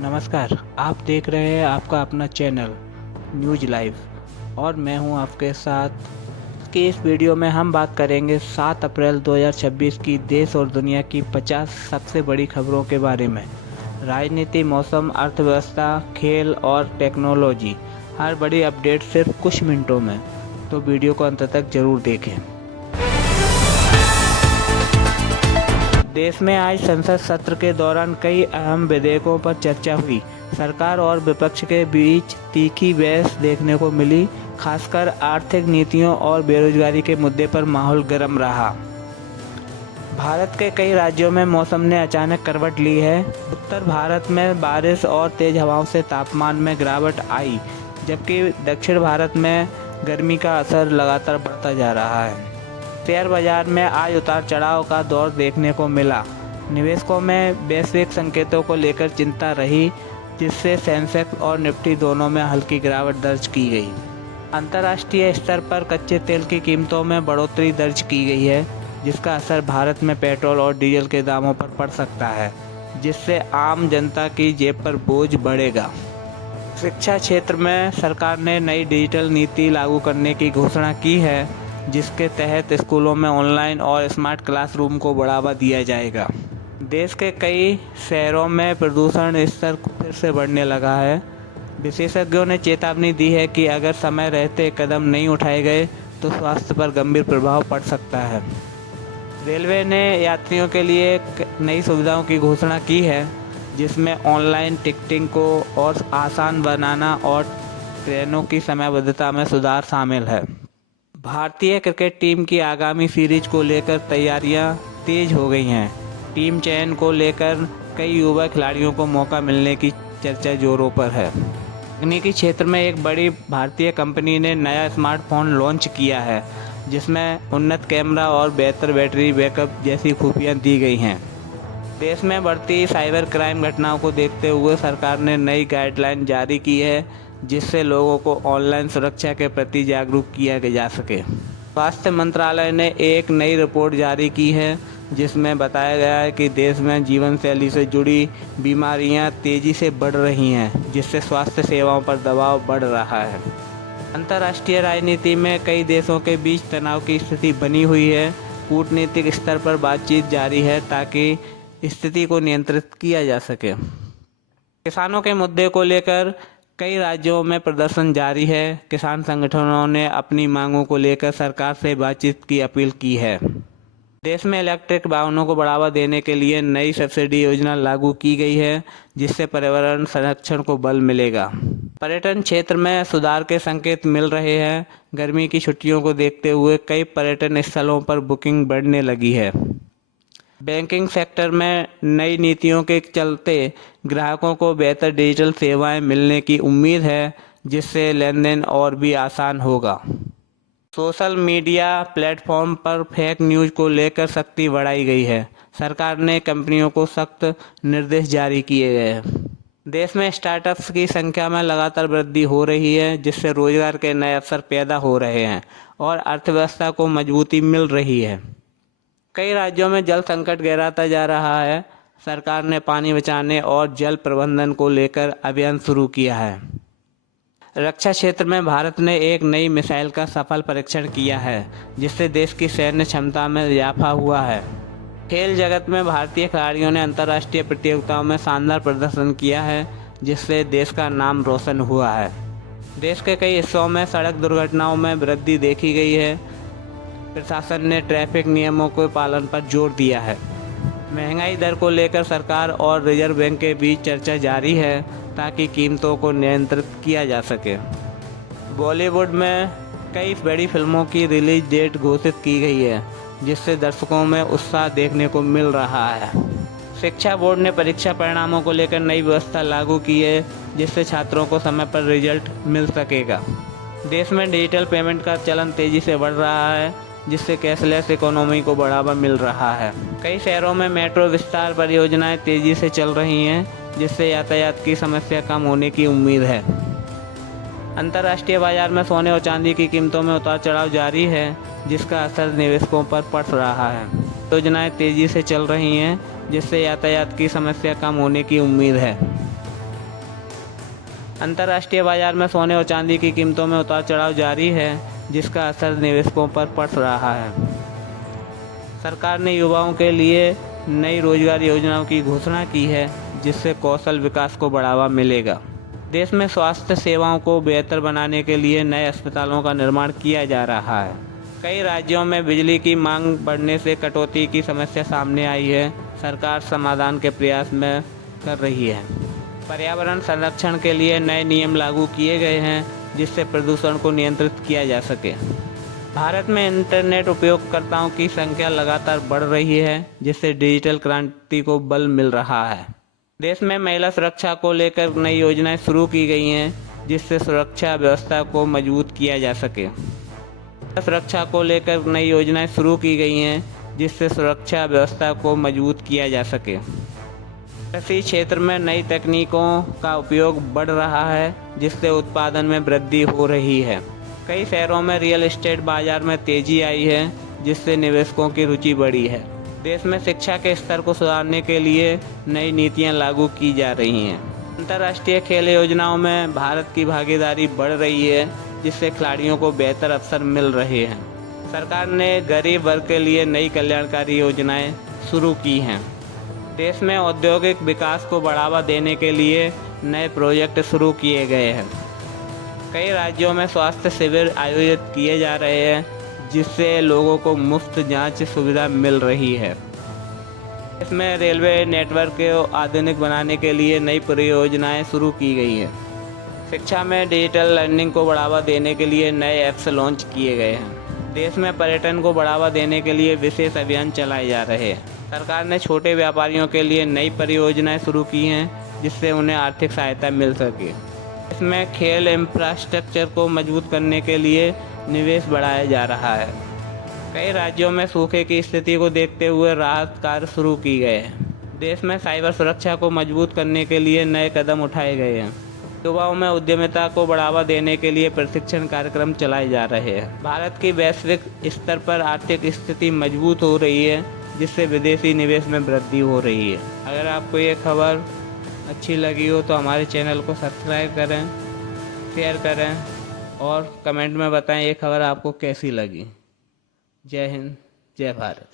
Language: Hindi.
नमस्कार, आप देख रहे हैं आपका अपना चैनल न्यूज़ लाइव और मैं हूं आपके साथ कि इस वीडियो में हम बात करेंगे 7 अप्रैल 2026 की देश और दुनिया की 50 सबसे बड़ी खबरों के बारे में। राजनीति, मौसम, अर्थव्यवस्था, खेल और टेक्नोलॉजी, हर बड़ी अपडेट सिर्फ कुछ मिनटों में, तो वीडियो को अंत तक जरूर देखें। देश में आज संसद सत्र के दौरान कई अहम विधेयकों पर चर्चा हुई। सरकार और विपक्ष के बीच तीखी बहस देखने को मिली। खासकर आर्थिक नीतियों और बेरोजगारी के मुद्दे पर माहौल गर्म रहा। भारत के कई राज्यों में मौसम ने अचानक करवट ली है। उत्तर भारत में बारिश और तेज हवाओं से तापमान में गिरावट आई, जबकि दक्षिण भारत में गर्मी का असर लगातार बढ़ता जा रहा है। शेयर बाजार में आज उतार चढ़ाव का दौर देखने को मिला। निवेशकों में वैश्विक संकेतों को लेकर चिंता रही, जिससे सेंसेक्स और निफ्टी दोनों में हल्की गिरावट दर्ज की गई। अंतर्राष्ट्रीय स्तर पर कच्चे तेल की कीमतों में बढ़ोतरी दर्ज की गई है, जिसका असर भारत में पेट्रोल और डीजल के दामों पर पड़ सकता है, जिससे आम जनता की जेब पर बोझ बढ़ेगा। शिक्षा क्षेत्र में सरकार ने नई डिजिटल नीति लागू करने की घोषणा की है, जिसके तहत स्कूलों में ऑनलाइन और स्मार्ट क्लासरूम को बढ़ावा दिया जाएगा। देश के कई शहरों में प्रदूषण स्तर फिर से बढ़ने लगा है। विशेषज्ञों ने चेतावनी दी है कि अगर समय रहते कदम नहीं उठाए गए तो स्वास्थ्य पर गंभीर प्रभाव पड़ सकता है। रेलवे ने यात्रियों के लिए नई सुविधाओं की घोषणा की है, जिसमें ऑनलाइन टिकटिंग को और आसान बनाना और ट्रेनों की समयबद्धता में सुधार शामिल है। भारतीय क्रिकेट टीम की आगामी सीरीज को लेकर तैयारियां तेज हो गई हैं। टीम चयन को लेकर कई युवा खिलाड़ियों को मौका मिलने की चर्चा जोरों पर है। तकनीकी क्षेत्र में एक बड़ी भारतीय कंपनी ने नया स्मार्टफोन लॉन्च किया है, जिसमें उन्नत कैमरा और बेहतर बैटरी बैकअप जैसी खूबियां दी गई हैं। देश में बढ़ती साइबर क्राइम घटनाओं को देखते हुए सरकार ने नई गाइडलाइन जारी की है, जिससे लोगों को ऑनलाइन सुरक्षा के प्रति जागरूक किया जा सके। स्वास्थ्य मंत्रालय ने एक नई रिपोर्ट जारी की है, जिसमें बताया गया है कि देश में जीवन शैली से जुड़ी बीमारियां तेज़ी से बढ़ रही हैं, जिससे स्वास्थ्य सेवाओं पर दबाव बढ़ रहा है। अंतर्राष्ट्रीय राजनीति में कई देशों के बीच तनाव की स्थिति बनी हुई है। कूटनीतिक स्तर पर बातचीत जारी है ताकि स्थिति को नियंत्रित किया जा सके। किसानों के मुद्दे को लेकर कई राज्यों में प्रदर्शन जारी है। किसान संगठनों ने अपनी मांगों को लेकर सरकार से बातचीत की अपील की है। देश में इलेक्ट्रिक वाहनों को बढ़ावा देने के लिए नई सब्सिडी योजना लागू की गई है, जिससे पर्यावरण संरक्षण को बल मिलेगा। पर्यटन क्षेत्र में सुधार के संकेत मिल रहे हैं। गर्मी की छुट्टियों को देखते हुए कई पर्यटन स्थलों पर बुकिंग बढ़ने लगी है। बैंकिंग सेक्टर में नई नीतियों के चलते ग्राहकों को बेहतर डिजिटल सेवाएं मिलने की उम्मीद है, जिससे लेन देन और भी आसान होगा। सोशल मीडिया प्लेटफॉर्म पर फेक न्यूज़ को लेकर सख्ती बढ़ाई गई है। सरकार ने कंपनियों को सख्त निर्देश जारी किए गए हैं। देश में स्टार्टअप्स की संख्या में लगातार वृद्धि हो रही है, जिससे रोजगार के नए अवसर पैदा हो रहे हैं और अर्थव्यवस्था को मजबूती मिल रही है। कई राज्यों में जल संकट गहराता जा रहा है। सरकार ने पानी बचाने और जल प्रबंधन को लेकर अभियान शुरू किया है। रक्षा क्षेत्र में भारत ने एक नई मिसाइल का सफल परीक्षण किया है, जिससे देश की सैन्य क्षमता में इजाफा हुआ है। खेल जगत में भारतीय खिलाड़ियों ने अंतर्राष्ट्रीय प्रतियोगिताओं में शानदार प्रदर्शन किया है, जिससे देश का नाम रोशन हुआ है। देश के कई हिस्सों में सड़क दुर्घटनाओं में वृद्धि देखी गई है। प्रशासन ने ट्रैफिक नियमों के पालन पर जोर दिया है। महंगाई दर को लेकर सरकार और रिजर्व बैंक के बीच चर्चा जारी है, ताकि कीमतों को नियंत्रित किया जा सके। बॉलीवुड में कई बड़ी फिल्मों की रिलीज डेट घोषित की गई है, जिससे दर्शकों में उत्साह देखने को मिल रहा है। शिक्षा बोर्ड ने परीक्षा परिणामों को लेकर नई व्यवस्था लागू की है, जिससे छात्रों को समय पर रिजल्ट मिल सकेगा। देश में डिजिटल पेमेंट का चलन तेज़ी से बढ़ रहा है, जिससे कैशलेस इकोनॉमी को बढ़ावा मिल रहा है। कई शहरों में मेट्रो विस्तार परियोजनाएं तेज़ी से चल रही हैं, जिससे यातायात की समस्या कम होने की उम्मीद है। अंतर्राष्ट्रीय बाजार में सोने और चांदी की कीमतों में उतार चढ़ाव जारी है, जिसका असर निवेशकों पर पड़ रहा है। योजनाएं तेज़ी से चल रही हैं, जिससे यातायात की समस्या कम होने की उम्मीद है। अंतर्राष्ट्रीय बाजार में सोने और चांदी की कीमतों में उतार चढ़ाव जारी है, जिसका असर निवेशकों पर पड़ रहा है। सरकार ने युवाओं के लिए नई रोजगार योजनाओं की घोषणा की है, जिससे कौशल विकास को बढ़ावा मिलेगा। देश में स्वास्थ्य सेवाओं को बेहतर बनाने के लिए नए अस्पतालों का निर्माण किया जा रहा है। कई राज्यों में बिजली की मांग बढ़ने से कटौती की समस्या सामने आई है। सरकार समाधान के प्रयास में कर रही है। पर्यावरण संरक्षण के लिए नए नियम लागू किए गए हैं, जिससे प्रदूषण को नियंत्रित किया जा सके। भारत में इंटरनेट उपयोगकर्ताओं की संख्या लगातार बढ़ रही है, जिससे डिजिटल क्रांति को बल मिल रहा है। देश में महिला सुरक्षा को लेकर नई योजनाएं शुरू की गई हैं, जिससे सुरक्षा व्यवस्था को मजबूत किया जा सके। सुरक्षा को लेकर नई योजनाएं शुरू की गई हैं, जिससे सुरक्षा व्यवस्था को मजबूत किया जा सके। कृषि क्षेत्र में नई तकनीकों का उपयोग बढ़ रहा है, जिससे उत्पादन में वृद्धि हो रही है। कई शहरों में रियल एस्टेट बाजार में तेजी आई है, जिससे निवेशकों की रुचि बढ़ी है। देश में शिक्षा के स्तर को सुधारने के लिए नई नीतियां लागू की जा रही हैं। अंतर्राष्ट्रीय खेल योजनाओं में भारत की भागीदारी बढ़ रही है, जिससे खिलाड़ियों को बेहतर अवसर मिल रहे हैं। सरकार ने गरीब वर्ग के लिए नई कल्याणकारी योजनाएं शुरू की हैं। देश में औद्योगिक विकास को बढ़ावा देने के लिए नए प्रोजेक्ट शुरू किए गए हैं। कई राज्यों में स्वास्थ्य शिविर आयोजित किए जा रहे हैं, जिससे लोगों को मुफ्त जांच सुविधा मिल रही है। इसमें रेलवे नेटवर्क को आधुनिक बनाने के लिए नई परियोजनाएं शुरू की गई हैं। शिक्षा में डिजिटल लर्निंग को बढ़ावा देने के लिए नए ऐप्स लॉन्च किए गए हैं। देश में पर्यटन को बढ़ावा देने के लिए विशेष अभियान चलाए जा रहे हैं। सरकार ने छोटे व्यापारियों के लिए नई परियोजनाएं शुरू की हैं, जिससे उन्हें आर्थिक सहायता मिल सके। इसमें खेल इंफ्रास्ट्रक्चर को मजबूत करने के लिए निवेश बढ़ाया जा रहा है। कई राज्यों में सूखे की स्थिति को देखते हुए राहत कार्य शुरू की गए हैं। देश में साइबर सुरक्षा को मजबूत करने के लिए नए कदम उठाए गए हैं। युवाओं में उद्यमिता को बढ़ावा देने के लिए प्रशिक्षण कार्यक्रम चलाए जा रहे हैं। भारत की वैश्विक स्तर पर आर्थिक स्थिति मजबूत हो रही है, जिससे विदेशी निवेश में वृद्धि हो रही है। अगर आपको ये खबर अच्छी लगी हो तो हमारे चैनल को सब्सक्राइब करें, शेयर करें और कमेंट में बताएं ये खबर आपको कैसी लगी। जय हिंद, जय भारत।